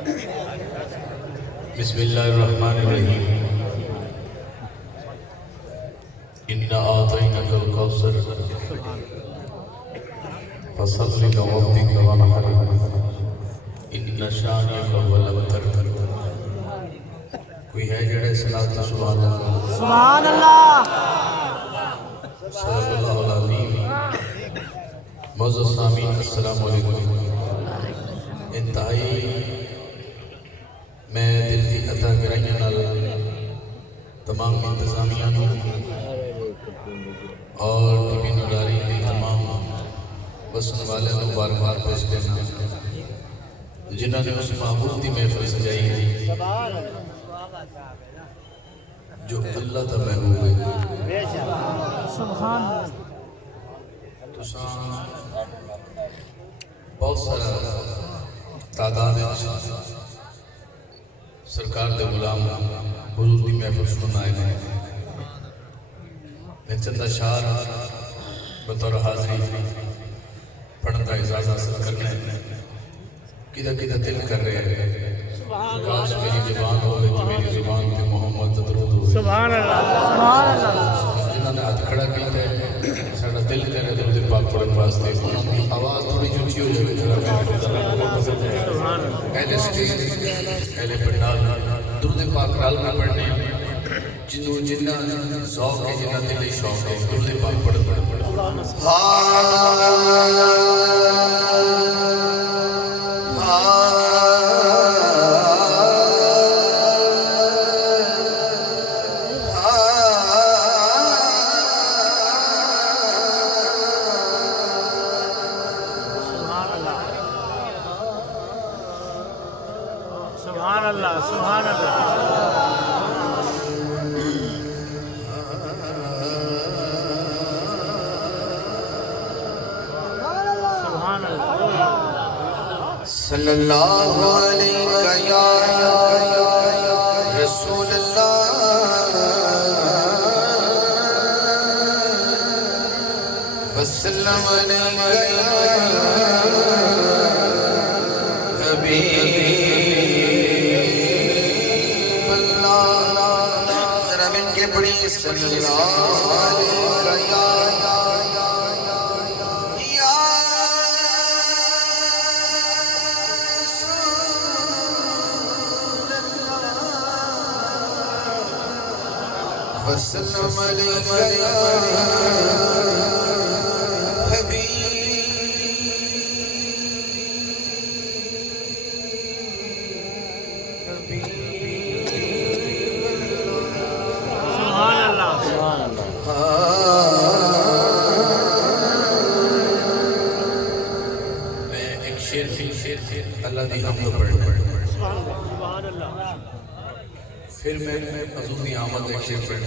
بسم اللہ الرحمن الرحیم اِنَّا أَعْطَيْنَاكَ الْكَوْثَرَ فَصَلِّ لِرَبِّكَ وَانْحَرْ إِنَّ شَانِئَكَ هُوَ الْأَبْتَرُ۔ کوئی ہے جڑے صلاۃ سبحان اللہ سبحان اللہ صدق اللہ العظیم۔ معزز سامعین السلام علیکم۔ انتہائی میں دل کی عطا کرائیاں نال تمام انتظامیہ اور ٹی وی نگاری دی تمام بسن والے نو بار بار پیش کرنا جنہوں نے اس محبوب دی محفل سجائی ہے جو اللہ تا محبوب ہے۔ سبحان اللہ تو بہت سارا تعداد ہے سرکار دے غلام حضور دی محفل سنن آئے ہیں۔ میں چندہ شعر بطور حاضری پڑھن کا اعزاز حاصل کرنا ہے۔ کدھا کدھا دل کر رہے ہیں کاش میری زبان ہوئے تو میری زبان پہ محمد درود ہوئے۔ سبحان اللہ سبحان اللہ جنہوں نے ہاتھ کھڑا کیتا ہے ساڑھا دل کرے درود پاک پڑھن واسطے انہوں نے آواز تھوڑی جھوٹی ہو جائے اہل سٹیج اہل پنڈال درود پاک رال میں پڑھنے جنہوں جنہ ذوق ہے جنہ دلی شوق ہے درود پاک پڑھن سبحان اللہ سبحان اللہ سبحان اللہ صلی اللہ علیہ یا رسول اللہ وسلم علیہ یا حبیب اللہ ذرا من کے پڑھی صلی اللہ علیہ یا وسلم علیہ یا سبحان اللہ سبحان اللہ میں ایک شیر اللہ دی حمد پڑھ سبحان اللہ پھر میں حضور دی آمد ایک شیر پڑھ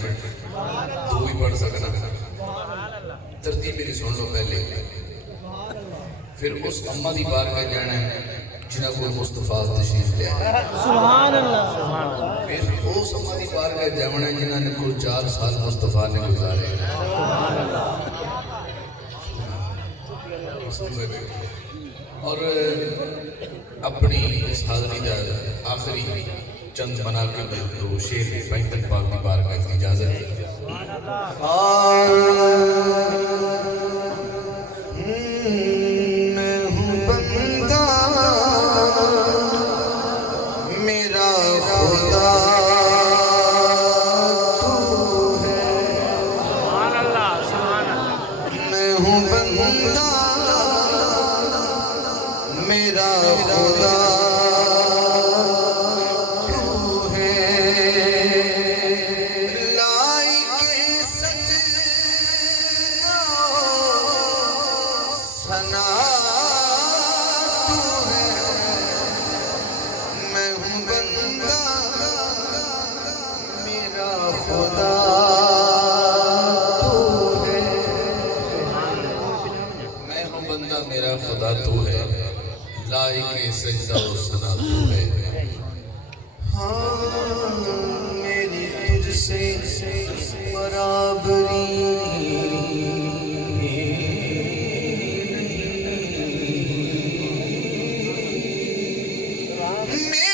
دو ہی پڑھ سکنا ترتیب میری سن لو پہلے پھر اس اماں دی بارگاہ جانا ہے جنہاں کو مصطفیٰ تشریف لے آئے سبحان اللہ سبحان اللہ پھر اس اماں دی بارگاہ جانا ہے جنہاں نے کل 4 سال مصطفیٰ نے گزارے اور اپنی اس حاضری کا آخری چند بنا کے دو شیر پینتن پاک کی بارگاہ کی اجازت ہے۔ میں ہوں بندہ میرا خدا تو ہے۔ سبحان اللہ سبحان اللہ میں ہوں بندہ میرا خدا میرا خدا تو ہے لائق سجدہ و ثنا تو ہے۔ ہاں میری تجھ سے برابری میری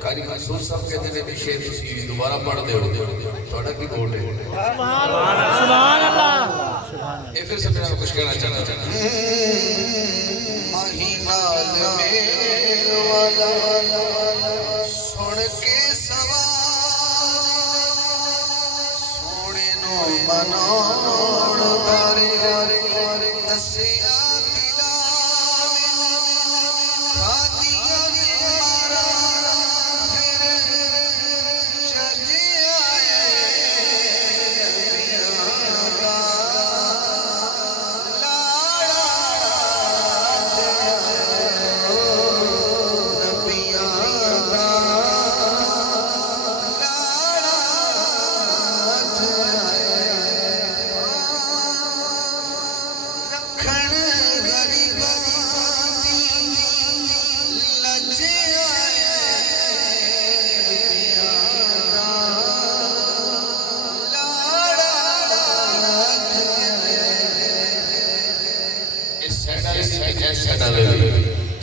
قاری منصور صاحب کہتے ہیں کہ شیر تسی دوبارہ پڑھ دے ہو تھوڑا کی بول ہے سبحان اللہ اے پھر سے میں کچھ کہنا چاہتا ہوں ماہی نال میں والا سن کے سوال سونے نو مناؤن بارے دسیا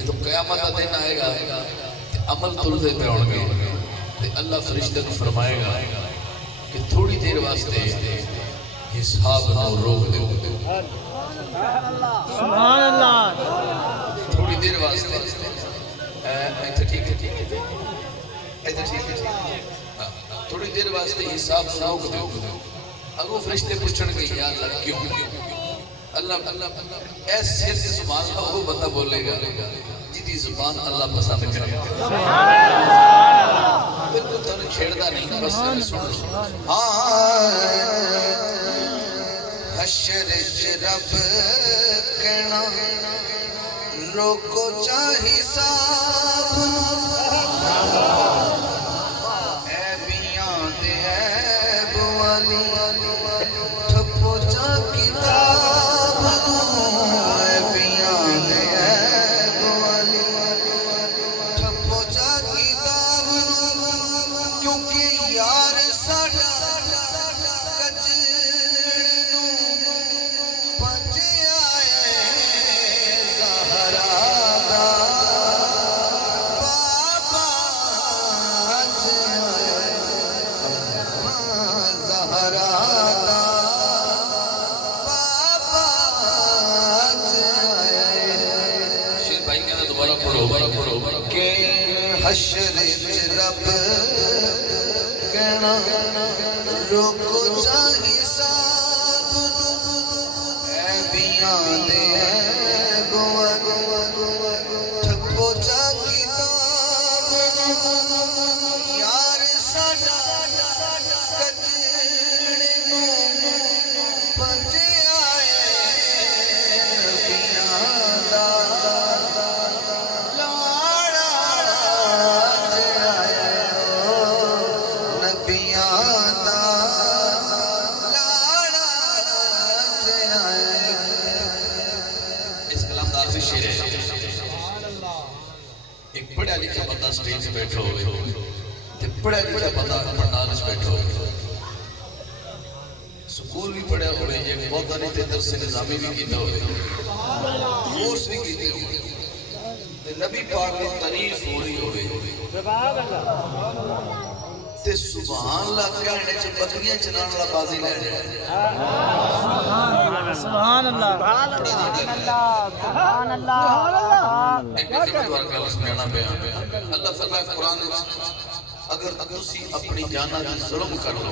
جب قیامت کا دن آئے گا عمل تلتے پہ آؤ گے اللہ فرشتے کو فرمائے گا کہ تھوڑی دیر واسطے حساب نہ روک دے سبحان اللہ تھوڑی دیر واسطے ٹھیک ہے تھوڑی دیر واسطے حساب نہ روک دے اگو فرشتے پوچھن گے یا اللہ کیوں اللہ ایس سیر سے زبان کا وہ بندہ بولے گا جیدی زبان اللہ پسند کرے گا بالکل تو نے چھیڑتا نہیں بس سن حشر رب کہنا لوگو چاہی صاحب اے بیاں دے عیب والی ٹھپو چا کتاب اے بیاں دے عیب والی ٹھپو چا کتاب کیونکہ یار ساڈا حشر رب کہنا روکو چاہی صاحب اے بیاں دے عیب ٹھپو چا کتاب یار ساڈا کجڑے نو پنجے آئے بیاں دا ایک بڑا لکھا بندہ سٹیج سے بیٹھا ہوئے بڑا لکھا بندہ پڑھنال سے بیٹھا ہوئے سکول بھی پڑھا ہوئے یہ بہت آنی تھے درس نظامی بھی کیتا ہوئے کورس بھی کیتے ہوئے نبی پاک میں تعریف ہو رہی ہوئے تے سبحان اللہ کہنے چھ بکریاں چنان اللہ بازی لے جائے سبحان اللہ سبحان اللہ ایک خدمت کا اللہ سمجھانا بیان اللہ فرمائے قرآن اگر تسی اپنی جانا کی ظلم کر لو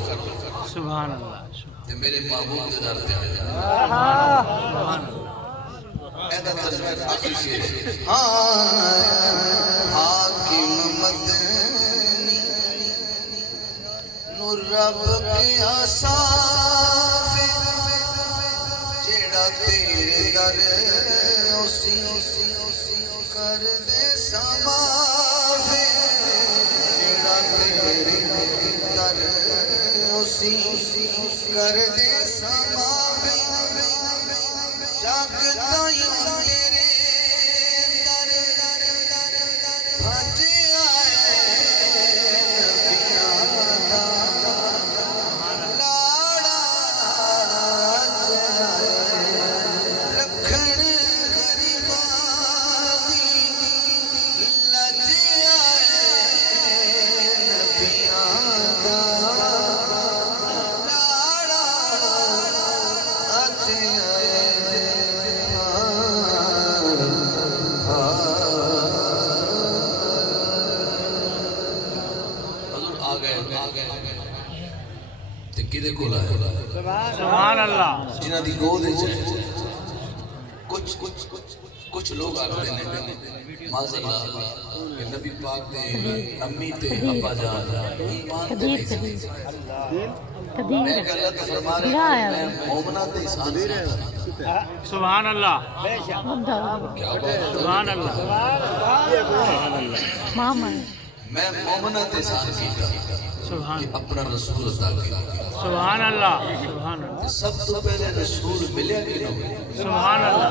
سبحان اللہ تے میرے محبوب دے در تے آئے ایدہ ترجمہ آخری شیر حاکم مدنی نور رب کے آساف جیڑا تیرے در اسی کر دے سماف جیڑا تیرے در اسی کر دے سماف جاگتا یوں تیرے در بھج آئے نبیاں دا لاڑا رکھن غریباں دی کدے کول آیا سبحان اللہ جنہ دی گود ہے کچھ لوگ آتے ہیں ماذا اللہ کہ نبی پاک دے امی تے ابا جان ایمان تے نہیں سے میں کہ اللہ تے فرما رہے ہیں میں مومنہ تے احسان کرتا سبحان اللہ کیا بات ہے سبحان اللہ میں مومنہ تے احسان کیتا سبحان کہ اپنا رسول عطا کیا سبحان اللہ سبحان اللہ سب تو پہلے رسول ملے کہ نہ ملے سبحان اللہ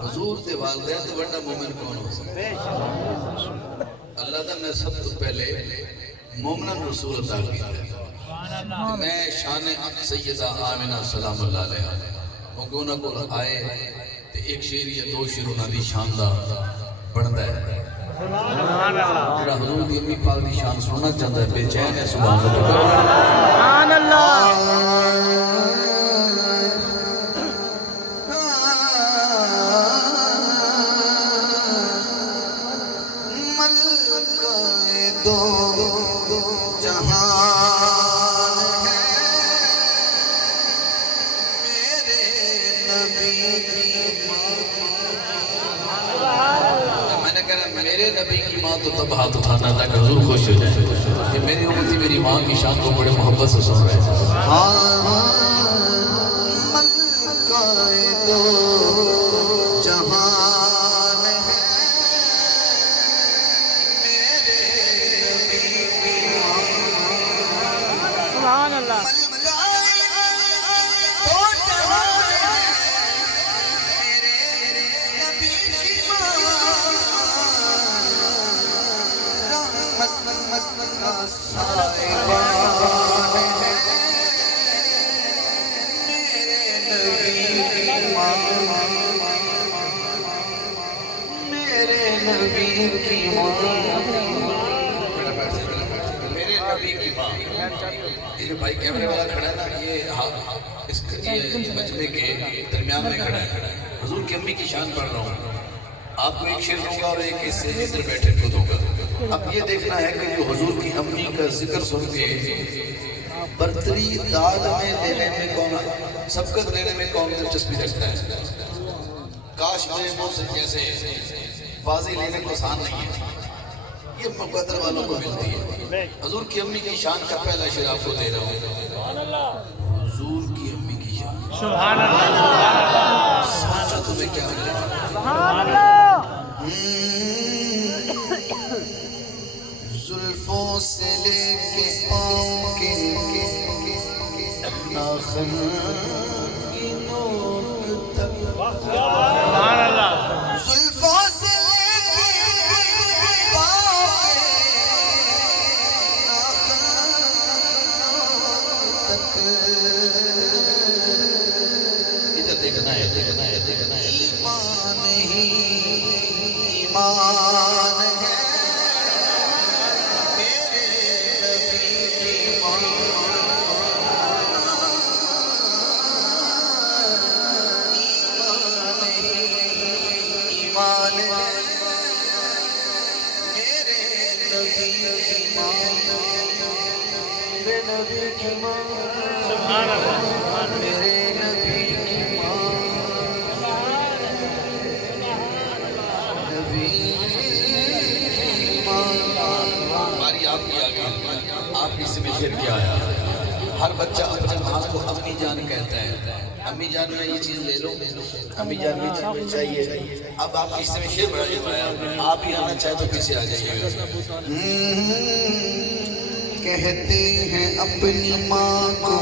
حضور تے والدین تے بڑا مومن کون ہو سکتا اللہ تعالیٰ نے سب تو پہلے مومن رسول عطا کیا میں شان سیدہ آمنہ سلام اللہ علیہ مگونہ کو آئے تے ایک شیر یا دو شیر انہاں دی شان دا بڑھتا ہے سبحان اللہ جڑا حضور دی امی پاک دی شان سننا چاہتا ہے بے چین ہے سبحان اللہ سبحان اللہ دو جہان ہے میرے نبی کی میں نے کہا میرے نبی کی ماں تو تب ہاتھ اٹھانا تھا کہ حضور خوش ہو جائے کہ میری امتی میری ماں کی شان کو بڑے محبت سے سن رہے ہیں ملکہ دو جہان ہے میرے نبی کی سبحان اللہ میرے نبی کی ماں میرے نبی کی ماں یہ جو بھائی کیمرے والا کھڑا ہے نا یہ اس مجمع کے درمیان میں کھڑا ہے حضور کی امی کی شان پڑھ رہا ہوں آپ کو ایک شعر دوں گا اور ایک اس سے ادھر بیٹھے کو دوں گا اب یہ دیکھنا ہے کہ جو حضور کی امی کا ذکر سن کے برتری داد میں لینے میں کون سبقت لینے میں کون دلچسپی رکھتا ہے کاش میرے منہ سے جیسے بازی لینے کو آسان نہیں ہے یہ مقدر والوں کو ملتی ہے حضور کی امی کی شان کا پہلا شعر آپ کو دے رہا ہوں حضور کی امی کی شان سبحان اللہ سوچا تمہیں کیا ملے سبحان اللہ زلفوں سے لے کے پاؤں کے ناخن کی نوک تک سبحان اللہ زلفوں سے لے کے پاؤں کے ناخن تک ادھر دیکھنا ہے ایمان ہی ایمان ہے میرے نبی کی ماں ایمان ہے میرے نبی کی ماں میرے نبی کی ماں سبحان اللہ میرے نبی کی ماں نبی کی ماں ہماری آپ کی آگے آپ کی سے میں شعر کیا ہے ہر بچہ اپنے ماں کو امی جان کہتا ہے امی جان میں یہ چیز لے لو امی جان یہ چیز چاہیے اب آپ کی سے میں شعر بڑھا دیتا ہے آپ ہی آنا چاہے تو پیچھے آ جائیے کہتے ہیں اپنی ماں کو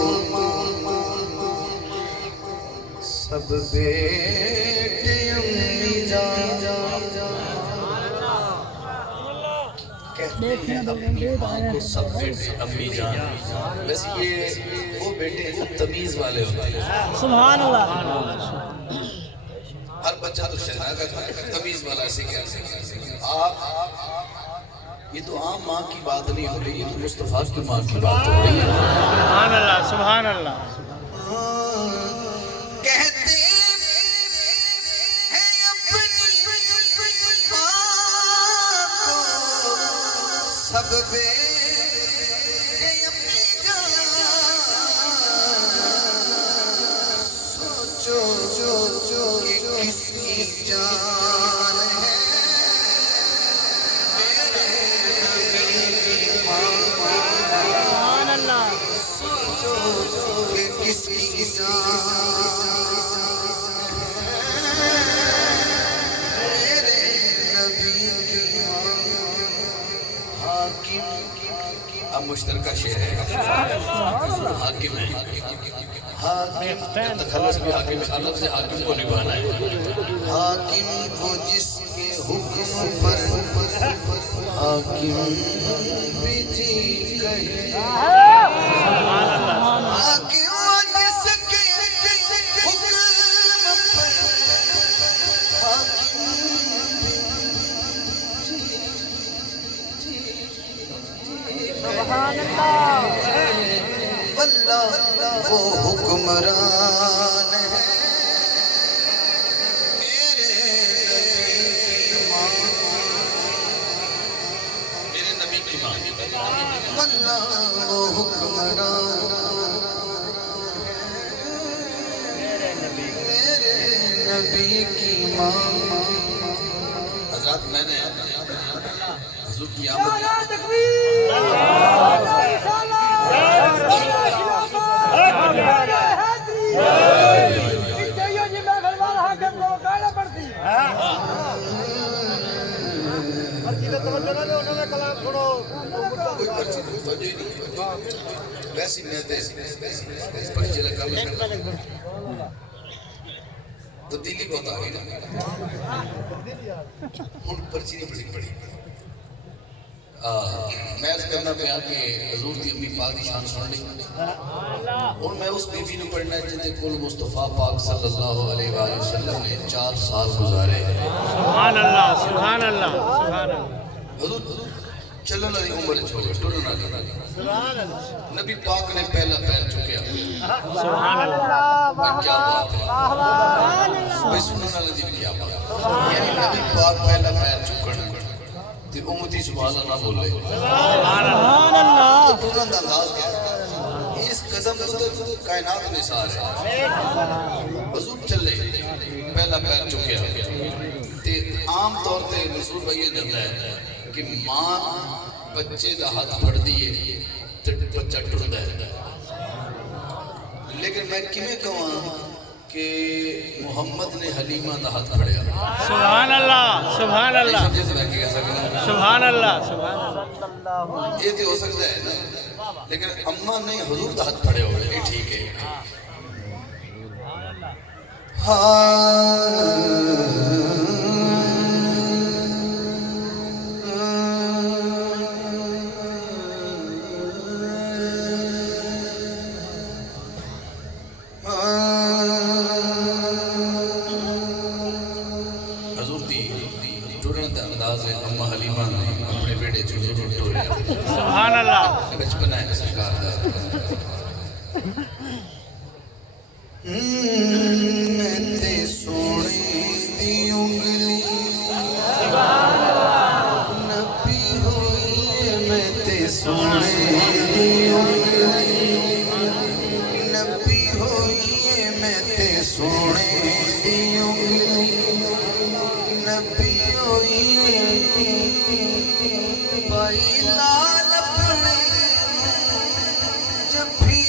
سب بیٹے امی جان کہتے ہیں اپنی ماں کو سب بیٹے امی جان ویسے یہ وہ بیٹے تمیز والے ہوتے ہیں سبحان اللہ ہر بچہ تو شہزادہ کا تمیز والا سے کیا آپ یہ تو عام ماں کی بات نہیں ہو رہی یہ تو مصطفیٰ کی ماں کی بات ہو رہی ہے سبحان اللہ سبحان اللہ کہتے ہیں اپنی ماں کو سب بیٹے امی جان ہے میرے نبی کی ماں سبحان اللہ سوچو کہ کس کی جان میرے نبی کی ماں حاکم اب مشترکہ شعر ہے حاکم ہے حاکم تخلص بھی حاکم ہے لفظ حاکم کو نبھانا ہے حاکم وہ جس کے حکم پر حاکم بھی جی گئے حاکم وہ جس کے حکم پر حاکم سبحان اللہ واللہ وہ حکمران ہے میرے نبی کی ماں واللہ وہ حکمران میرے نبی کی ماں حضرات میں نے حضور کی آمد کوئی پرچی نہیں توجہ ہی نہیں ویسی میں پرچی لگا میں تبدیلی بہت آ گئی نا ہن پرچی نہیں پڑی میں اس کرنا پیا کہ حضور دی امی پاک دی شان سن لی اور میں اس بی بی نے پڑھنا ہے جن کل مصطفیٰ پاک صلی اللہ علیہ وآلہ وسلم نے 4 سال گزارے سبحان اللہ سبحان اللہ سبحان اللہ حضور چلن والی عمر چھوڑے ٹرن والی نبی پاک نے پہلا پیر چکیا سبحان اللہ کیا بات ہے بھائی سننے والے دی کیا بات یعنی نبی پاک پہلا پیر چکنا تے امتی سبحان اللہ بولے سبحان اللہ ٹرن دا انداز کیا اس قدم تو کائنات نثار ہے حضور چلے پہلا پیر چکیا تے عام طور تے رسول بھائی یہ جاتا ہے کہ ماں بچے دا ہاتھ پھڑ دیئے تے بچہ ٹردا ہے لیکن میں کیویں کہاں کہ محمد نے حلیمہ دا ہاتھ پھڑیا سبحان اللہ سبحان اللہ سمجھے سے میں کہہ سکتا سبحان اللہ سبحان اللہ یہ تو ہو سکتا ہے نا لیکن اماں نے حضور دا ہاتھ پھڑے ہوئے یہ ٹھیک ہے حضور دی ٹرن دا انداز ہے اماں حلیمہ نے اپنے بیٹے چھوڑے ٹوریا سبحان اللہ بچپن ہے سرکار دا میں تے سونے دی انگلی نبی ہوئی میں تے سونے دی انگلی نبی ہوئی میں تے سونے دی انگلی نبی ہوئی بھائی لال اپنے جب بھی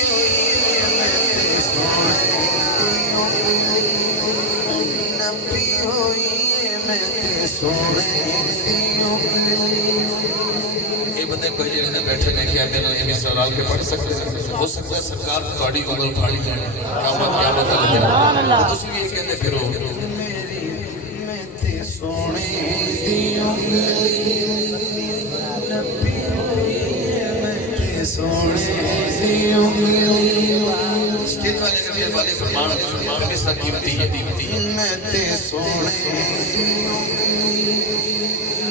ہوئی میں تے سونے دی انگلی نبی ہوئی میں تے سونے دی انگلی یہ بندے کوئی جنہیں بیٹھے نے کیا میرے یہ سوال کے پڑھ سکتے ہیں ہو سکتا ہے سرکار تھوڑی گوگل پھاڑی جائے قیامت اللہ تو تسی یہ کہنے پھرو میری میں تے سونے دی انگلی نبی ہوئی میں تے سونے دی انگلی اسٹیج والے کا بھی والے فرمان ہمیشہ قیمتی ہے میں تے سونے دی انگلی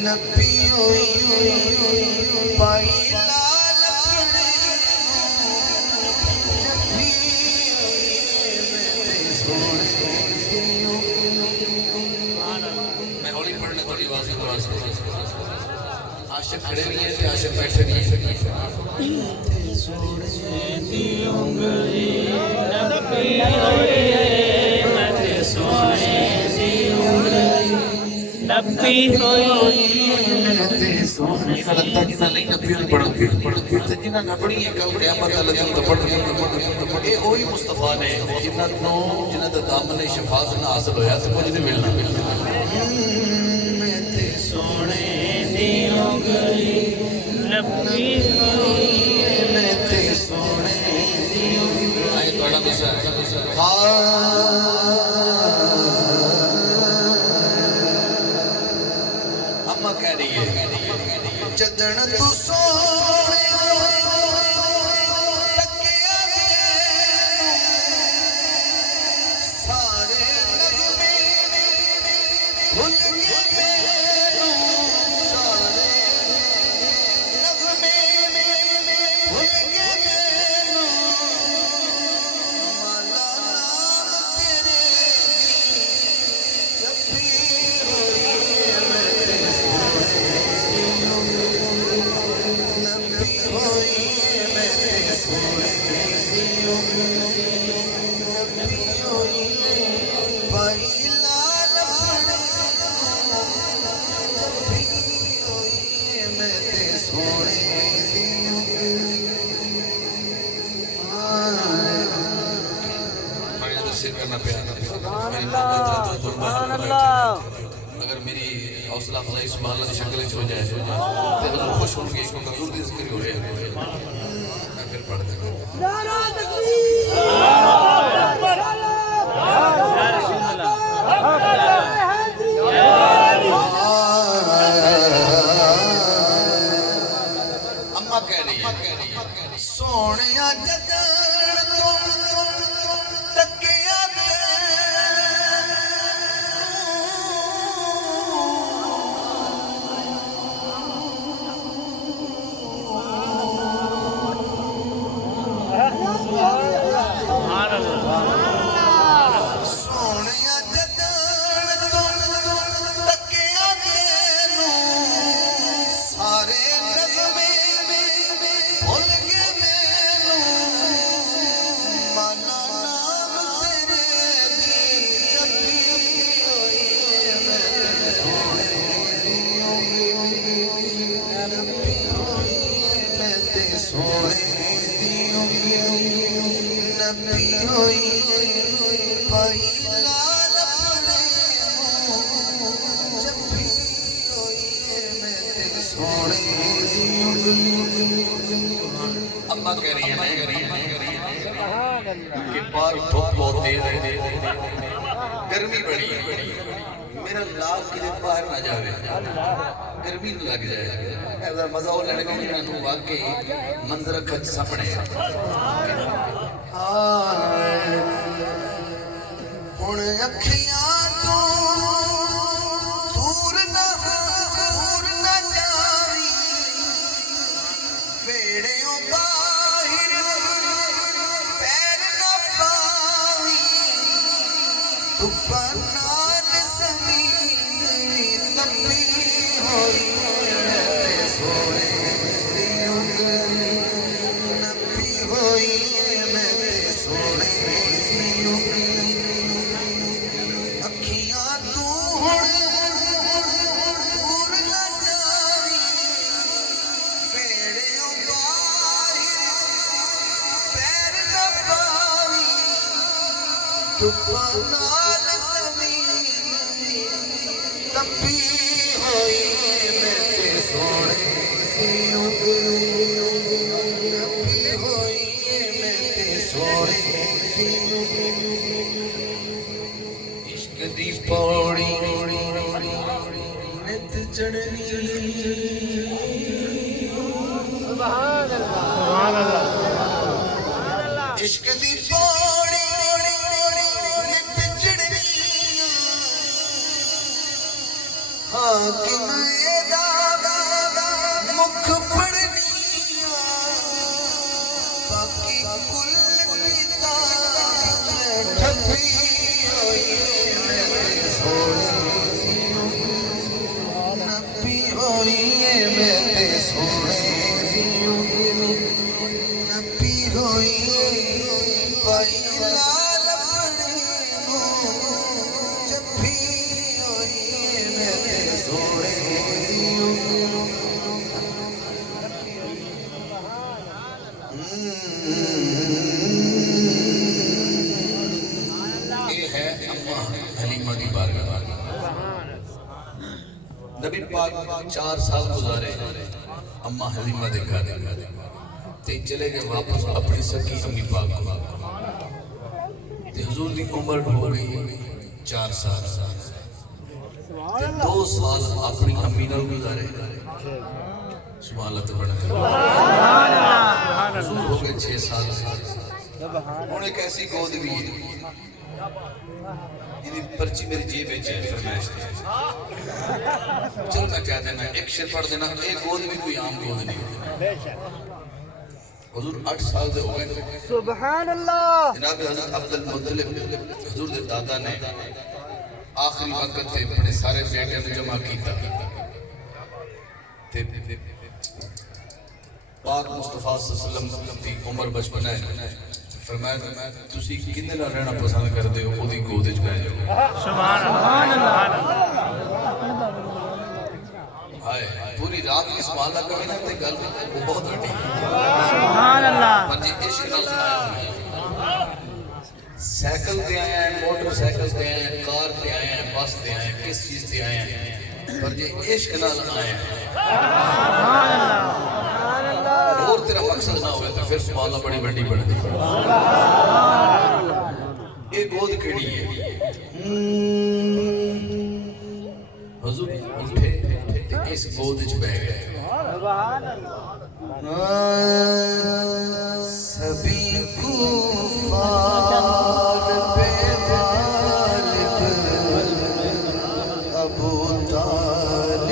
نبی ہوئی پائی لال اپنے جب بھی ہوئی میں تے سونے دی انگلی میں ہولی پڑھنے تھوڑی آواز کو واسطے عاشق کھڑے نہیں ہیں عاشق بیٹھے نہیں ہیں سونے دی نبی ہوئی لگتا جنہ نہیں نبیوں نے پڑھا جنہ نہ پڑھی ہے کل قیامت اللہ جنہ پڑھ اے اوہی مصطفیٰ نے جنہ دا دامن شفاعت نہ حاصل ہویا تو کچھ نہیں ملنا میں تے سونے دیوں گئی نبی ہوئی میں تے سونے دیوں گئی آئے توڑا مسا ہے اممہ کہہ رہی ہے جدن تو سونے تکیا دینوں سارے نغمے بھول گئے مینوں سارے نغمے بھول گئے مینوں مالا نام تیرے جب بھی ہوئی میں نبی ہوئی میں سونے دیوں نبی ہوئی بھائی لال پڑے نبی ہوئی میں سونے دیوں بڑی تفسیر کرنا پیارا میری محبت سبحان اللہ اگر میری حوصلہ افزائی سبحان اللہ کی شکل ہو جائے تو حضور خوش ہوں گے اس کو حضور کی ذکر ہو رہے ہیں میں پھر پڑھ دوں نعرہ تکبیر اماں کہہ رہی ہے سونیا جدن تکیا سبحان اللہ سونیا جدن تکیا دینوں سارے نغمے بھول گئے مینوں مانا نام تیرے دی نبی ہوئی میں سونے دیوں نبی ہوئی میں تے سونے دیوں نبی ہوئی بھائی لال پڑے جب بھی ہوئی میں تے سونے اماں کہہ رہی ہیں کہ بار دھوپ بہت تیز ہے گرمی بڑی ہے میرا لال کے باہر نہ جاوے گرمی نہ لگ جائے ایسا مزہ ہو لڑکے جنہوں واقعی منظر کھچ سپنے ہن اکھیاں تو دور نہ جاوی بیڑیوں باہر پیر نہ پاوی دھوپاں نال زمین تپی ہوئی میں سونے دیوں نبی ہوئی میں سونے دیوں اکھیاں تو دور نہ جاوی بیڑیوں باہر پیر نہ پاوی دھوپاں نال زمین تپی ہوئی میں سونے دیوں نبی ہوئی میں سونے دیوں عشق دی پوڑی نت چڑھنی سبحان اللہ عشق دی پوڑی نت چڑھنی حاکم مکھ پڑھنی باقی کل کتاب ٹھپی ہوئی میں سونے نبی ہوئی میں سونے نبی ہوئی بھائی لال پڑے جب بھی ہوئی میں نبی پاک 4 سال گزارے اما حلیمہ دے گھر تے چلے گئے واپس اپنی سکی امی پاک کو تے حضور دی عمر ہو گئی 4 سال تے 2 سال اپنی امی نال گزارے سبحان اللہ تبارک حضور ہو گئے 6 سال انہوں ایک ایسی گود بھی ہے یہ پرچی میری جیب ہے فرمائش چلو میں کہہ دینا ایک شعر پڑھ دینا ایک گود بھی کوئی عام گود نہیں حضور 8 سال دے ہو گئے سبحان اللہ جناب حضرت عبد المطلب حضور دے دادا نے آخری وقت تے اپنے سارے بیٹے نے جمع کیتا تے پاک مصطفیٰ صلی اللہ علیہ وسلم دی عمر بچپن ہے فرمایا تسی کنے نہ رہنا پسند کر دے ہو وہ دی گود وچ بیٹھ جاؤ سبحان اللہ ہائے پوری رات کی سوال نہ کہیں نا تے گل وہ بہت وڈی سبحان اللہ پر جی عشق نال آیا سائیکل تے آئے ہیں موٹر سائیکل تے آئے ہیں کار تے آئے ہیں بس تے آئے ہیں کس چیز تے آئے ہیں پر جی عشق نال آئے ہیں سبحان اللہ اور تیرا مقصد نہ ہوئے تو پھر سوالہ بڑی بڑی بڑھ دی یہ گود کیڑی ہے حضور اٹھے اس گود وچ بیٹھ گئے سبھی کفار پہ غالب ابو طالب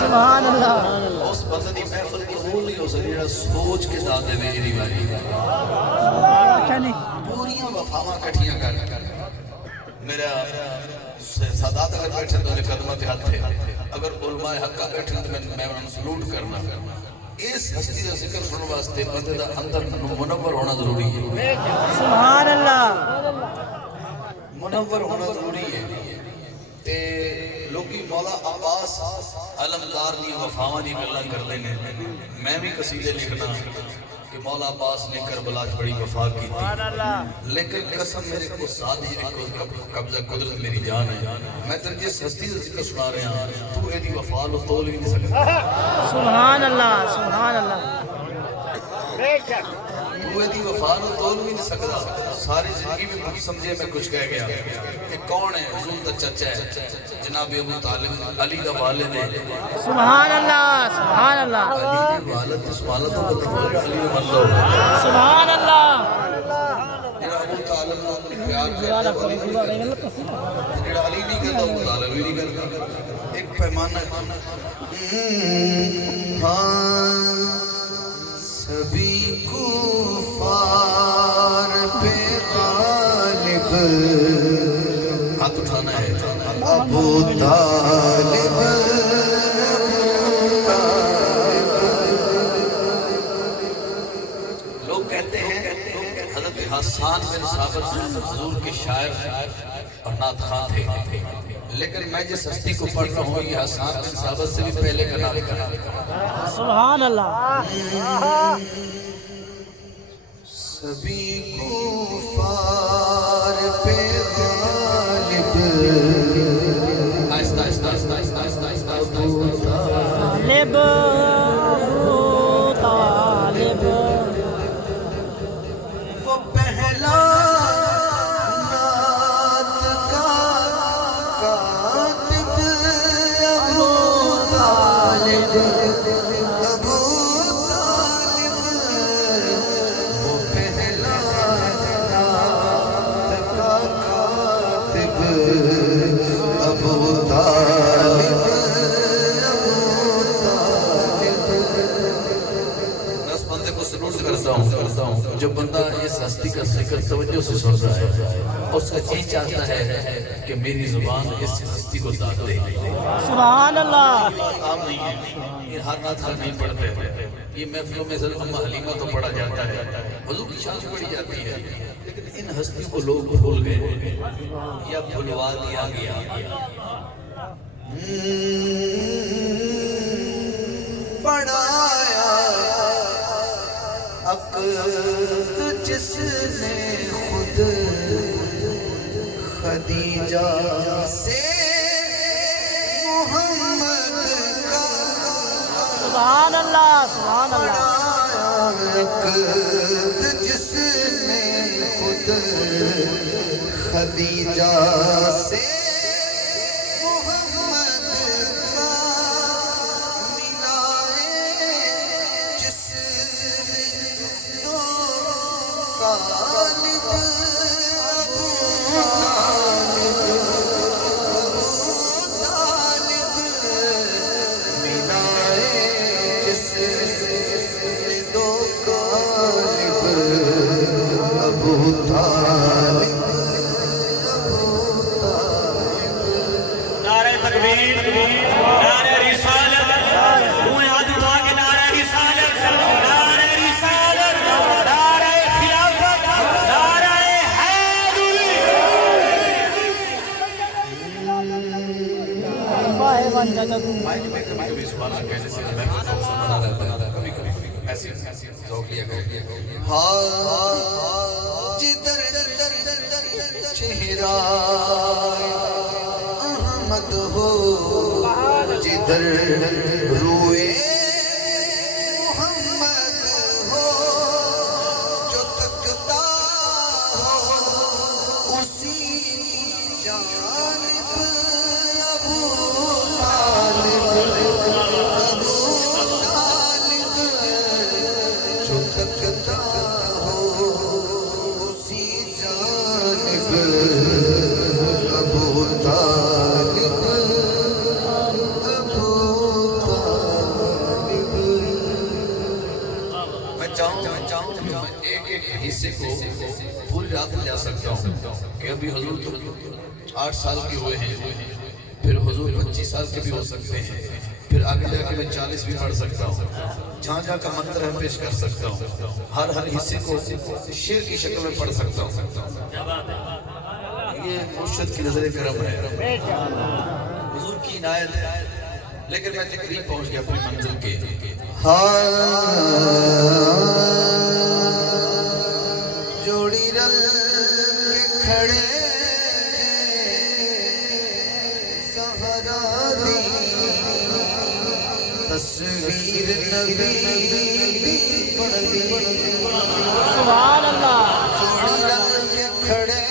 سبحان اللہ اس بندے دی محفل قبول نہیں ہو سکتی جڑا سوچ کے دادے میری واری پوریاں وفاواں کٹھیاں کر میرا سادات اگر بیٹھے تو انہیں قدمہ تے ہاتھ تھے اگر علماء حقہ بیٹھے تو میں انہوں سلوٹ کرنا اس ہستی کا ذکر سننے واسطے بندے دا اندر منور ہونا ضروری ہے سبحان اللہ منور ہونا ضروری ہے تے لوگی مولا عباس علمدار دی وفاواں دی گلاں کردے نے میں بھی قصیدے لکھنا کہ مولا عباس نے کربلا بڑی وفا کی تھی لیکن قسم میرے کو سادی قبضہ قدرت میری جان ہے میں تر جس ہستی سے ذکر سنا رہے ہیں تو ایدی وفا لو تول بھی نہیں سکتا سبحان اللہ سبحان اللہ تو ایدی وفا لو تول بھی نہیں سکتا ساری زندگی میں کچھ سمجھے میں کچھ کہہ گیا کہ کون ہے حضور دا چچا ہے جناب ابو طالب علی دا والد ہے سبحان اللہ سبحان اللہ علی دا والد اس والد تو بطور علی دا مندہ ہوگا سبحان اللہ جناب ابو طالب پیار کرتا ہے جناب علی نہیں کرتا ابو طالب بھی نہیں کرتا ایک پیمانہ ہے سبھی کفار پہ غالب ہاتھ اٹھانا ہے ابو طالب لوگ کہتے ہیں حضرت حسان بن ثابت حضور کے شاعر اور نعت خواں تھے لیکن میں جس ہستی کو پڑھ رہا ہوں یہ حسان بن ثابت سے بھی پہلے کا نام کرا سبحان اللہ سبھی کفار پہ غالب آہستہ آہستہ آہستہ آہستہ آہستہ آہستہ طالب طالب وہ پہلا نعت کا کاتب ابو طالب ابو طالب وہ پہلا نعت کا کاتب ابو طالب کرتا ہوں جب بندہ اس ہستی کا ذکر توجہ سے سن رہا ہے اس کا جی چاہتا ہے کہ میری زبان اس ہستی کو داد دے سبحان اللہ عام نہیں ہے یہ ہر نعت خواں نہیں پڑھتے یہ محفلوں میں ضرور اما حلیمہ تو پڑھا جاتا ہے حضور کی شان پڑھی جاتی ہے لیکن ان ہستیوں کو لوگ بھول گئے یا بھلوا دیا گیا پڑھایا عقد جس نے خود خدیجہ سے محمد کا سبحان اللہ سبحان اللہ عقد جس نے خود خدیجہ سے محمد کا ملائے جس نے دو طالب نعرہ تکبیر نعرہ رسالت روئے ہاتھ اٹھا کے نعرہ رسالت نعرہ رسالت نعرہ خلافت نعرہ حیدری واہ ون چاچا مائک میں کبھی سوال کہنے سے میں بنا رہتا ہے کبھی کبھی ایسی ذوق لیا کرو جدھر چہرہ احمد ہو جدھر روئے محمد ہو جو تکتا ہو اسی جانب ابو طالب جو تکتا ہو اسی جانب ابو طالب میں چاہوں ایک ایک حصے کو پوری رات میں جا سکتا ہوں کہ ابھی حضور تو 8 سال کے ہوئے ہیں پھر حضور 25 سال کے بھی ہو سکتے ہیں پھر آگے جا کے میں 40 بھی پڑھ سکتا ہوں جہاں جہاں کا منتر ہے پیش کر سکتا ہوں ہر حصے کو شعر کی شکل میں پڑھ سکتا ہوں یہ مرشد کی نظر کرم ہے حضور کی عنایت ہے لیکن میں تقریب پہنچ گیا اپنی منزل کے جوڑی رل کے کھڑے سہارا دی تصویر نبی پڑھ دی سبحان اللہ جوڑی رل کے کھڑے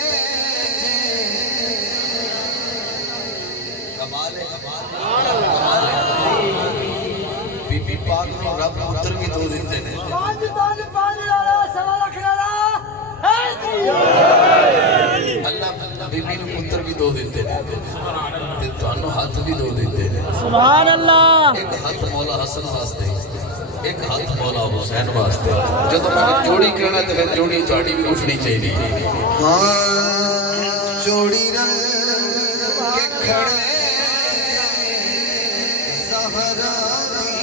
بی بی پاک نے رب پتر بھی دو دیتے ہیں پانچ تان پانچ لالا سوا لکھ لالا اللہ بی بی نے پتر بھی دو دیتے ہیں تے تانوں ہاتھ بھی دو دیتے ہیں سبحان اللہ ایک ہاتھ مولا حسن واسطے ایک ہاتھ مولا حسین واسطے جب میں نے جوڑی کہنا تو پھر جوڑی چاڑی بھی اٹھنی چاہیے جوڑی رل کے کھڑے سہارا دی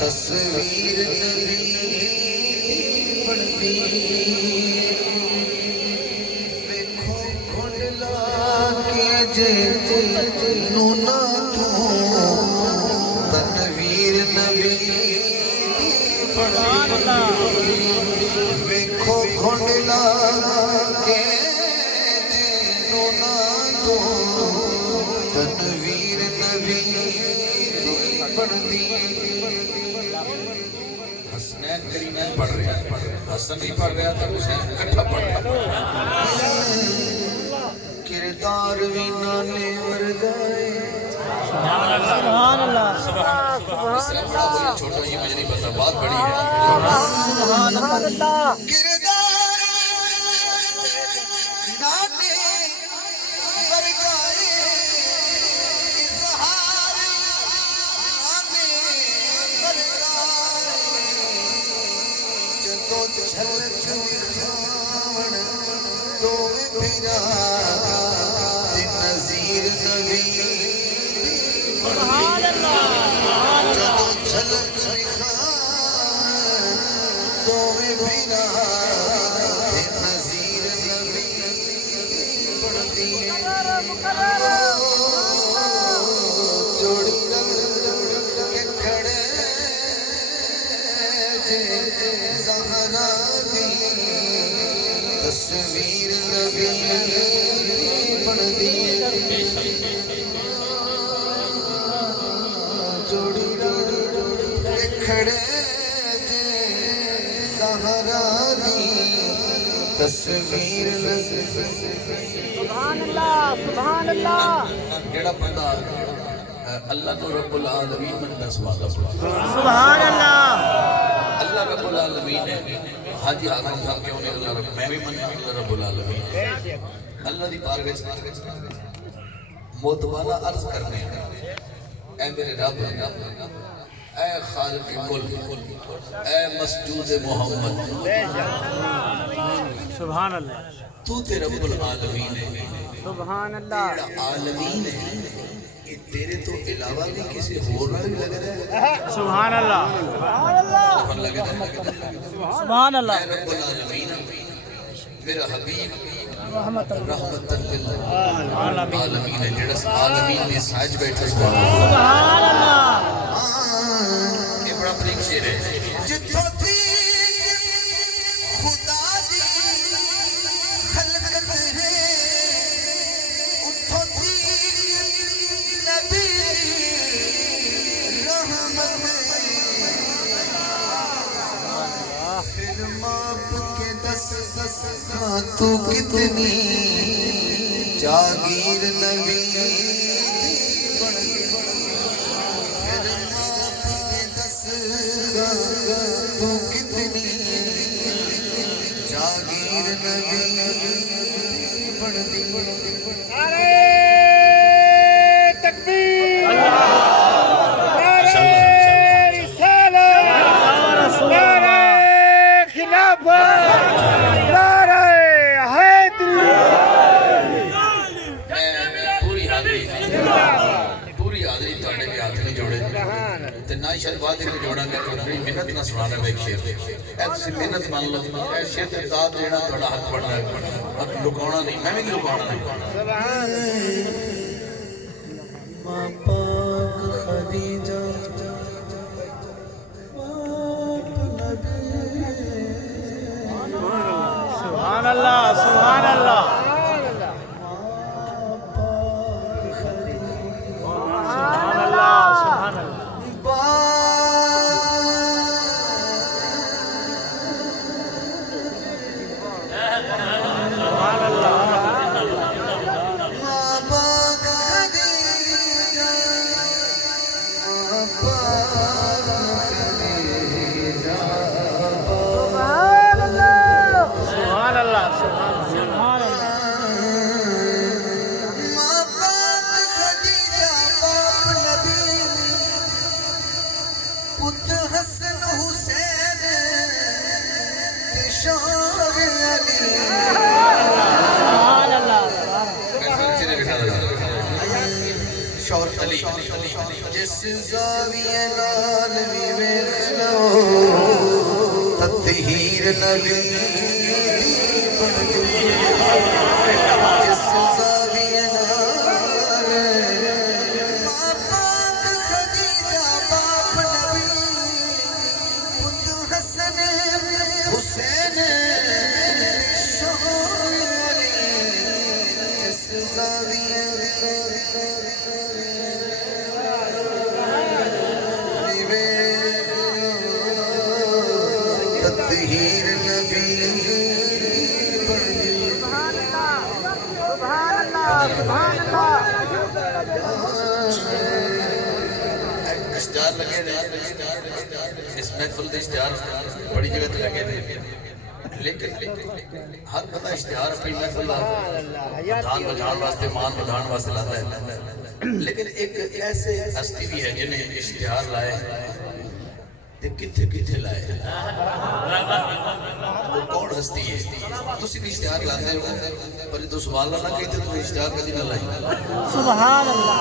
تصویر نبی پڑھ دی ویکھو کھنڈلا کے جے نونا تو تنویر نبی پڑھ دی ویکھو کھنڈلا کے جے نونا تو تنویر نبی پڑھ دی حسنین کریمین پڑھ رہے ہیں حسن بھی پڑھ رہا تھا حسین کٹھا پڑھ رہا کردار بھی نانے ورگائے سبحان اللہ اس طرح بڑا ہوئی چھوٹا یہ مجھے نہیں پتا بات بڑی ہے سبحان اللہ کردار نانے ورگائے اظہار نانے ورگائے جدو جھلک وکھاون تو پھرا نظیر نبی سبحان اللہ جدو جھلک وکھاون تو پھرا نظیر نبی پڑھتی جوڑی رل کے کھڑے زہرا دی تصویر نبی تصویر سبحان اللہ سبحان اللہ جڑا بندہ اللہ تو رب العالمین من نسوالا سبحان اللہ اللہ رب العالمین ہے حاجی آدم صاحب کیوں نے اللہ رب میں بھی مننا اللہ رب العالمین اللہ دی بارگاہ موتبانہ عرض کرنے اے میرے رب اے خالق کل اے مسجود محمد سبحان اللہ تو تے رب العالمین ہے سبحان اللہ تیرا عالمین ہے کہ تیرے تو علاوہ بھی کسی اور نہ بھی لگ رہا ہے سبحان اللہ سبحان لگے دا سبحان اللہ اے رب العالمین میرا حبیب رحمت للعالمین ہے جڑا عالمین میں ساج بیٹھا سبحان اللہ یہ بڑا بریک شیر ہے جتھوں تھی خدا دی خلقت ہے اتھوں تھی نبی دی رحمت پھر ماپ کے دس تو کتنی جاگیر نبی پھر ماپ کے دس تو کتنی جاگیر نبی بڑھتی پوری حاضری تھوڑے کے ہاتھ نہیں جوڑے تے نہ شاید بات ایک جوڑا گیا کہ بڑی محنت نہ سنانا ہے ایک شیر اے تسی محنت مان لو اے شیر تے ذات دینا تھوڑا حق بڑھنا ہے اور لکاونا نہیں میں بھی لکاونا نہیں ماں پاک خدیجہ سبحان اللہ سبحان اللہ سبحان اللہ سبحان اللہ سبحان اللہ ماں پاک خدیجہ ماں پاک خدیجہ سبحان اللہ سبحان اللہ سبحان اللہ ماں پاک خدیجہ باپ نبی پت حسن حسین تے شوہر علی سبحان اللہ شوہر علی جس زاویے نال وی ویکھ لو تطہیر نبی بن گئی جس زاویے نال ماں پاک خدیجہ باپ نبی پت حسن حسین شوہر علی جس زاویے تطہیر نبی سبحان اللہ سبحان اشتہار لگے رہے اس محفل دے اشتہار بڑی جگہ تے لگے رہے لیکن ہر بندہ اشتہار اپنی محفل دھان بجھان واسطے مان بجھان واسطے لاتا ہے لیکن ایک ایسے ہستی بھی ہے جنہیں اشتہار لائے تے کتھے کتھے لائے وہ کون ہستی ہے تسی بھی اشتہار لاتے ہو پر تو سوال نہ کہتے تو اشتہار کدی نہ لائی سبحان اللہ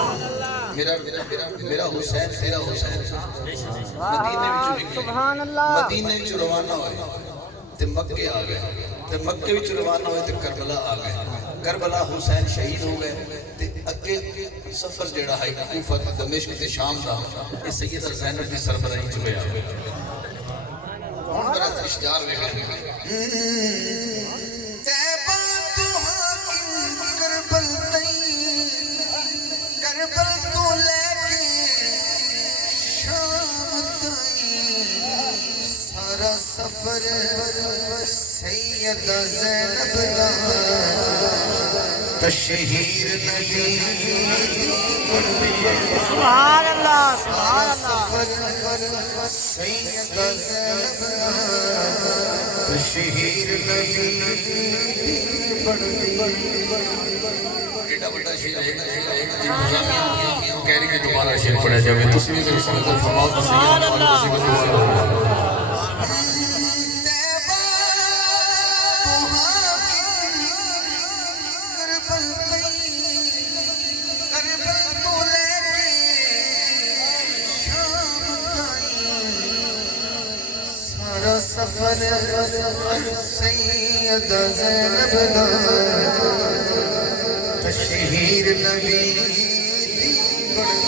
میرا حسین تیرا حسین مدینے وچوں نکلے سبحان اللہ مدینے وچوں روانہ ہوئے تے مکے آ گئے تے مکے وچوں روانہ ہوئے تے کربلا آ گئے کربلا حسین شہید ہو گئے تے اگے سفر جڑا ہے کوفہ تے دمشق تے شام دا یہ سیدہ زینب دی سربراہی وچ ہویا ہن طرح اشتہار ویکھ طیبہ تو حاکم کربل تئی کربل تو لے کے شام تئی سارا سفر سیدہ زینب دا تشہیر نبی سبحان اللہ سبحان اللہ سیدہ زینب دا تشہیر نبی ایڈا بڑا شیر ہے کہہ رہی کہ دوبارہ شیر پڑھا جائے تو سی بھی سمجھو فرماؤ تو سیدہ سفر سیدہ زینب دا تشہیر نبی دی بڑی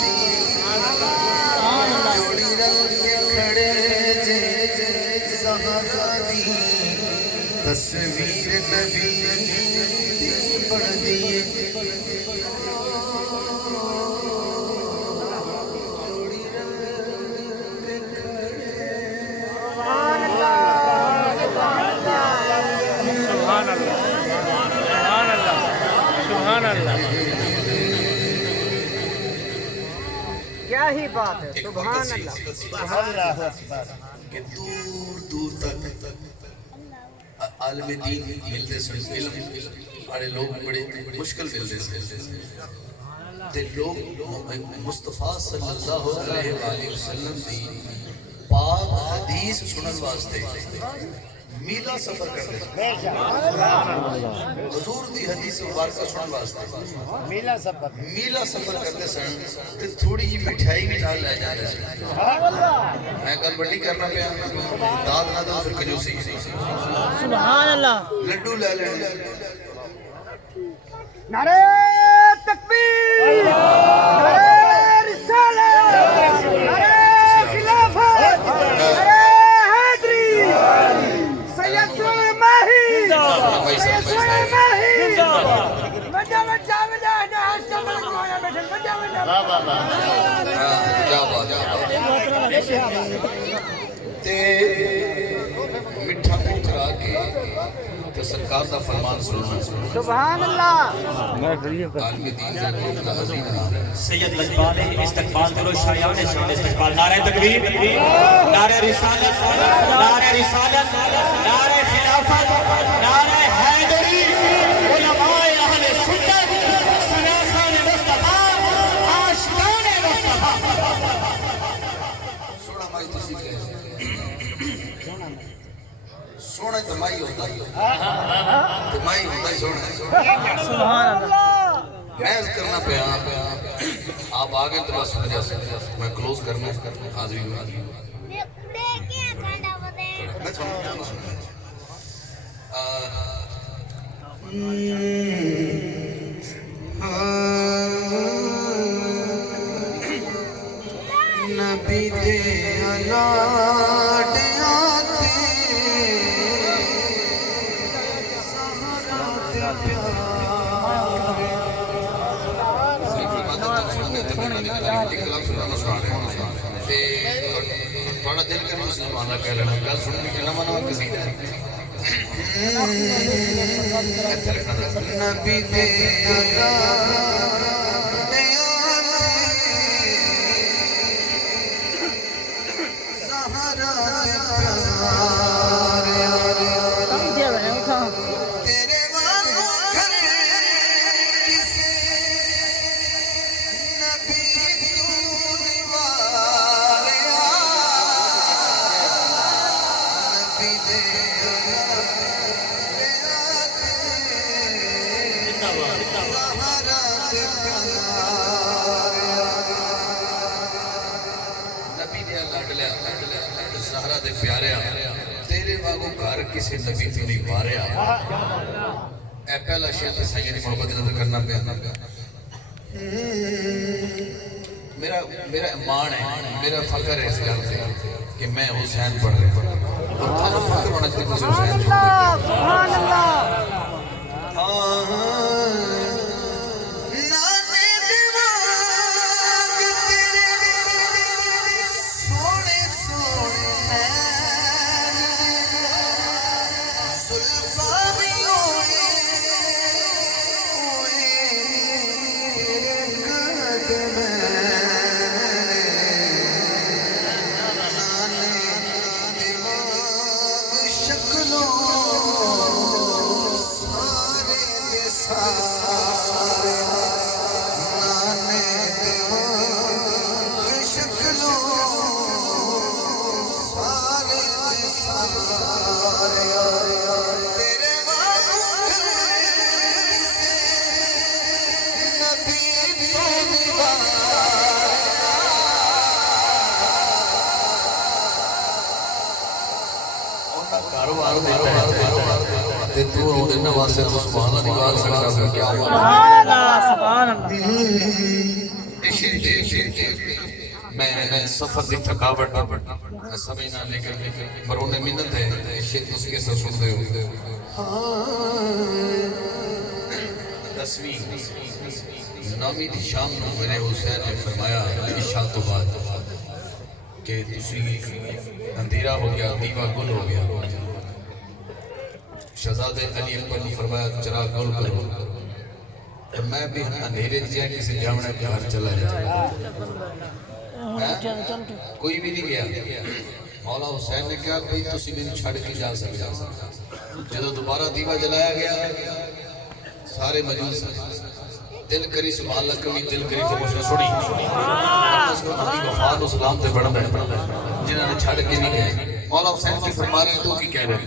جوڑی رنگ کے کھڑے جے زہرا دی تصویر نبی دی بڑی سبحان اللہ کیا ہی بات ہے سبحان اللہ سبحان اللہ کہ دور دور تک عالم دین ملتے سن علم بڑے لوگ بڑے مشکل ملتے سن تے لوگ مصطفیٰ صلی اللہ علیہ وآلہ وسلم دی پاک حدیث سنن واسطے میلا سفر کرتے ہیں حضور دی حدیث مبارکہ سنن واسطے میلا سفر کرتے ہیں تو تھوڑی ہی مٹھائی بھی نال لے جاتے ہیں میں کل بڑی کرنا پہ داد نہ دو پھر کنجوسی سبحان اللہ لڈو لے لیں نعرہ تکبیر نعرہ رسالت نعرہ خلافت نعرہ حیدری سید سوئے ماہی سید سوئے ماہی وجہ وجہ وجہ ہاشتا ملک ہویا بیٹھن وجہ وجہ کیا بات تے مٹھا کو کرا کے تو سرکار دا فرمان سننا سبحان اللہ عالم دین کا عظیم نام سید لجبال استقبال کرو شایان شان استقبال نعرہ تکبیر نعرہ رسالت نعرہ خلافت نعرہ حیدری علماء اہل سنت سیاسان مصطفیٰ عاشقان مصطفیٰ سونا مائی تسی کہے سونا دمائی ہوتا ہے دمائی ہوتا ہے سونا سبحان اللہ محض کرنا پہ آپ آگئے تو بس میں کلوز کرنا حاضری ہوں میں سننا نبی دے الاڈ آتے سہرا دے تھوڑا دل کر مسلمان اللہ کہہ لینا گل سننے کے نمہ نمہ قصیدہ ہے نبی دے الاڈ زہرا دے پیاریا تیرے واگو گھر کسی نبی تو نہیں واریا اے پہلا شیخ سیدی محبت نظر کرنا پہ میرا ایمان ہے میرا فخر ہے اس گھر سے کہ میں حسین پڑھ رہے اور تھا فخر ہونا چاہتے ہیں حسین سبحان اللہ سونے دیتا ہے تے تو اودے نواسے تو سبحان اللہ نکال سکتا ہے کیا سبحان اللہ سبحان اللہ میں سفر دی تھکاوٹ سمجھنا لیکن مرونے منت ہے شیخ اس کے ساتھ سن دے دسویں نامی دی شام نو میرے حسین نے فرمایا عشاء تو بعد کہ تسی اندھیرا ہو گیا دیوا گل ہو گیا شہزادے علی اکبر نے فرمایا چراغ گل کرو میں بھی اندھیرے جائے کسی جامعہ کے گھر چلا جائے کوئی بھی نہیں گیا مولا حسین نے کہا کوئی تسی میں چھڑ کے جا سکتا جدو دوبارہ دیوا جلایا گیا سارے موجود دل کری سبحان اللہ کمی دل کری تو مجھے سڑی وفاد و سلام تے بڑھتا ہے جنہوں نے چھڑ کے نہیں گئے مولا حسین کی فرما رہے ہیں تو کی کہہ رہے ہیں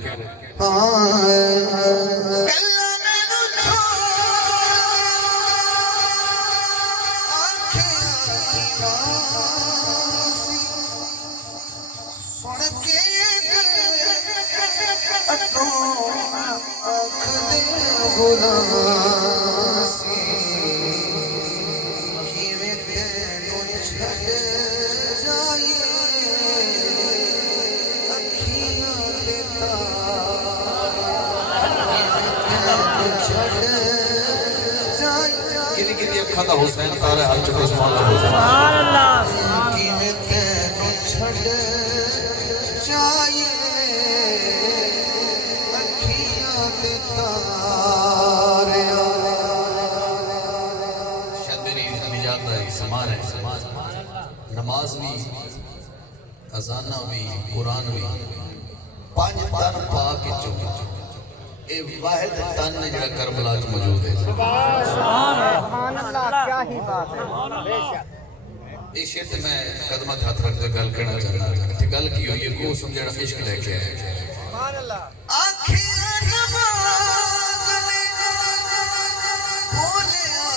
کھاتا حسین سارے حال چکے سبحان اللہ سبحان اللہ شاید میری نجات ہے سمان ہے نماز بھی اذانہ بھی قرآن بھی پانچ تن پاک چو اے واحد تن جڑا کربلا چ موجود ہے سبحان اللہ کیا ہی بات ہے بے شک اس شعر تے میں قدمت ہاتھ رکھ کے گل کہنا چاہنا کہ گل کی ہوئی ہے کو سمجھنا عشق لے کے آئے سبحان اللہ آنکھیں نماز نے بولیا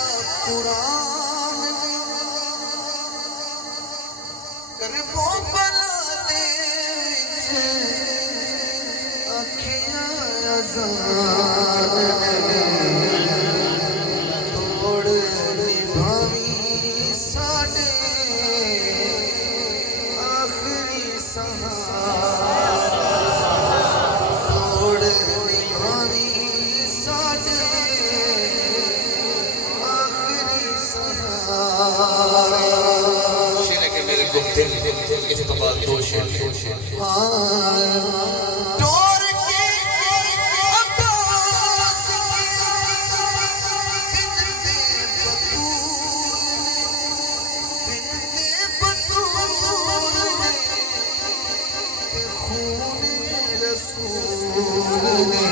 قرآن نے کربوں بلا دے آنکھیں اذان نے توڑ نبھاوی ساڑے آخری سہار توڑ نبھاوی ساڑے آخری سہار شعر ہے کہ میرے کو دل اس تو بعد دو شعر ٹور کے عباس بنت بطول نے خون رسول نے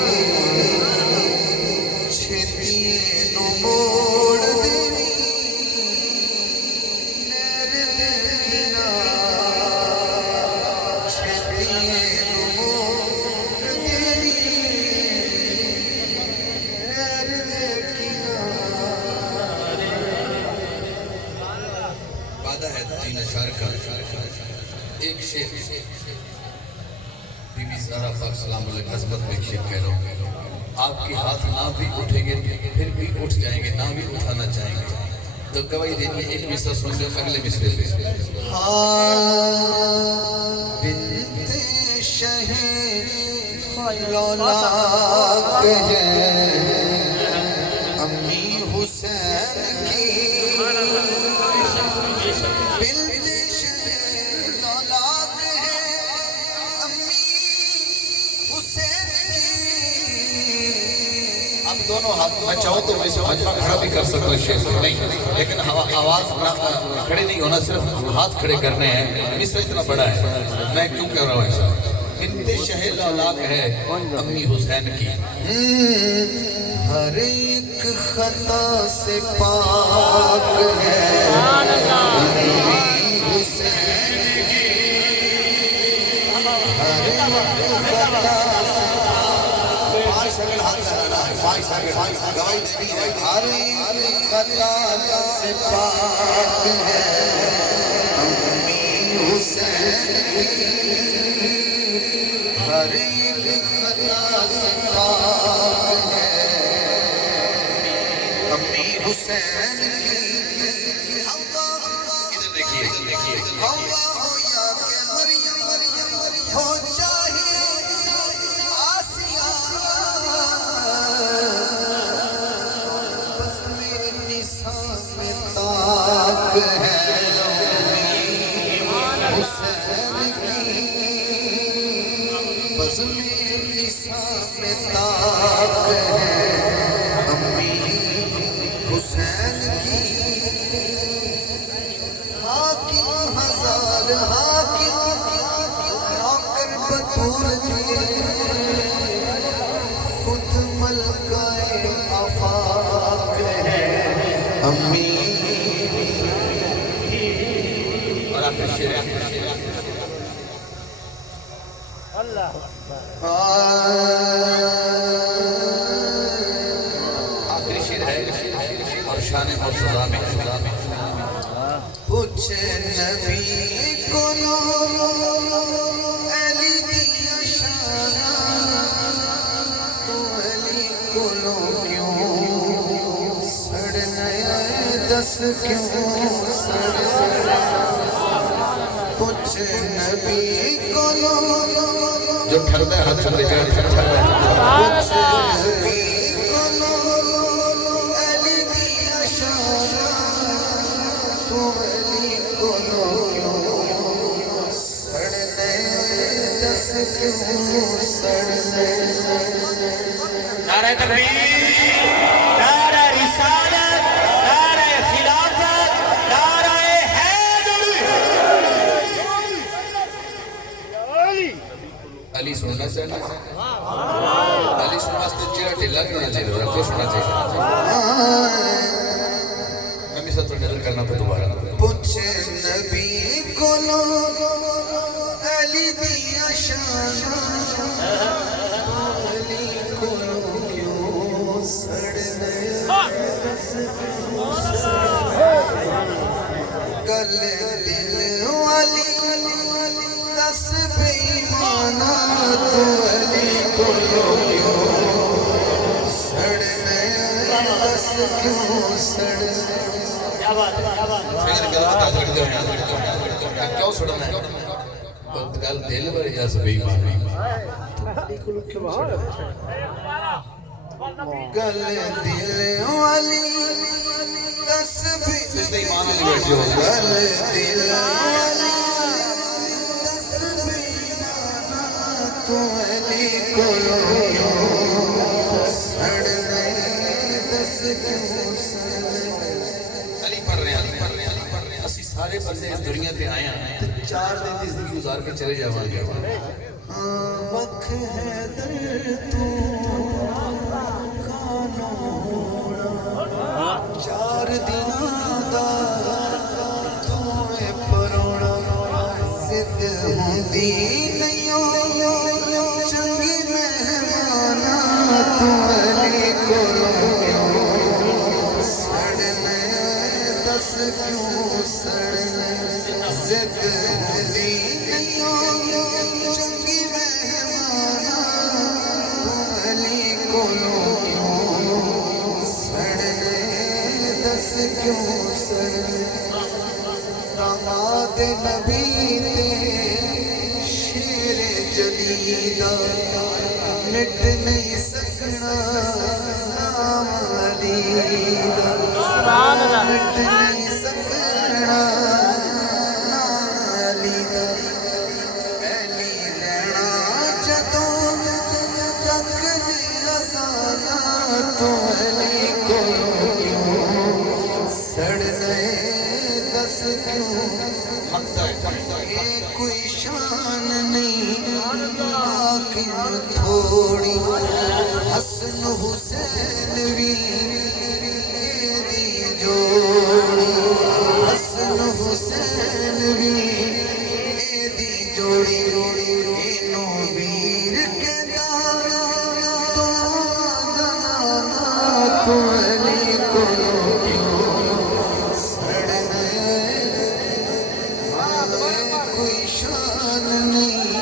چھتیے نو موڑ دینی نیر دے کنار چھتیے نو موڑ دینی نیر دے کنار وعدہ ہے تین اشعار کا ایک شعر بی بی زہرا پاک سلام علیہ عظمت میں ایک شعر کہہ رہا ہوں آپ کے ہاتھ نہ بھی اٹھیں گے پھر بھی اٹھ جائیں گے نہ بھی اٹھانا چاہیں گے تو گواہی دینی ایک مصرع سن لیں اگلے مصرع پہ بنت شہر لولاک ہے امی حسین کی بنت شہر لولاک ہے امی حسین کی اب دونوں ہاتھ میں چاہوں تو میں سے مجمع کھڑا بھی کر سکتا ہوں شعر سے نہیں لیکن آواز کھڑے نہیں ہونا صرف ہاتھ کھڑے کرنے ہیں مصرع اتنا بڑا ہے میں کیوں کہہ رہا ہوں ایسا بنت شہر لولاک ہے امی حسین کی ہر ایک خطا سے پاک ہے امی حسین کی ہر ایک خطا سے ہر ایک خطا سے پاک ہے امی حسین کی ہر ایک خطا حسین کی ادھر دیکھیے ہوا ہو یا کہ مریم ہو چاہے آسیہ بس میں نساء میں طاق ہے حسین کی بس میں نساء میں طاق ہے امی حسین کی حاکم ہزار حاکم نوکر بطول تھے خود ملکہ آفاق ہے امی اور آخر شیر آخری شیر ہے اور شان مرتضیٰ میں پوچھے نبی کو علی دیا شان تو علی کو کیوں سڑنے آئے دس کیوں سڑنے پوچھے نبی کو جو ٹھردا ہے ہاتھ چلے جائے پوچھے نبی کو علی دیا شان تو علی کو کیوں سڑنے دس کیوں سڑنے نعرہ تکبیر، نعرہ رسالت، نعرہ خلافت، نعرہ حیدری۔ علی سننا چاہیے علی سننا واسطے چہرہ ڈھیلا نہیں ہونا چاہیے رکھو سننا چاہیے میں بھی ساتھ نظر کرنا پہ دوبارہ پوچھے نبی کو علی دیا شان علی کو کیوں سڑنے گل دل والی دس بے ایمانا تو علی کو کیوں سڑنے دس کیوں سڑنے کیوں سڑنا ہے گل دل پر یا سبھی مانی گل دل والی دس بھی اس نے ایمان علی بیٹھی ہو گل دل والی دس بھی مانا تو علی کو سڑنے دس کیوں سڑنے علی پڑھ رہے ہیں اسی سارے بندے اس دنیا پہ آئے ہیں 4 دن کی زندگی گزار کے چلے جاؤں گے وقت ہے در تو کانونا 4 دن دا توے پرونا زد ہوندی نہیں چنگی مہمانا تو علی کو سڑنے دس کیوں سڑنے زد ہوندی نہیں چنگی مہمانا تو علی کو سڑنے دس کیوں سڑنے داماد نبی تے شیر جلیدہ مٹ نہیں سکنا نام علی دا مٹ نہیں سکنا نام علی دا علی لینا جدوں تک دی ازانا تو علی کو سڑنے دس کیوں یہ کوئی شان نہیں حاکم تھوڑی حسن حسین بھی دی جوڑی حسن حسین بھی دی جوڑی اینو ویر کے دانا تو دنانا تو علی کو سڑنے کوئی شان نہیں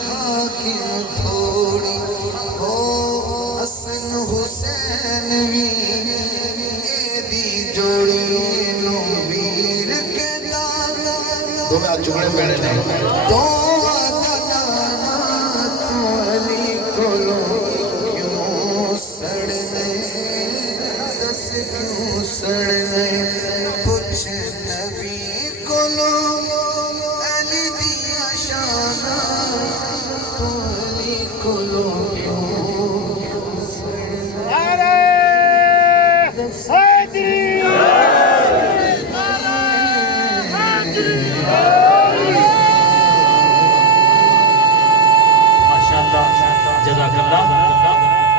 حاکم تھوڑی ہو حسن حسین بھی دو میں چکنے پینے نے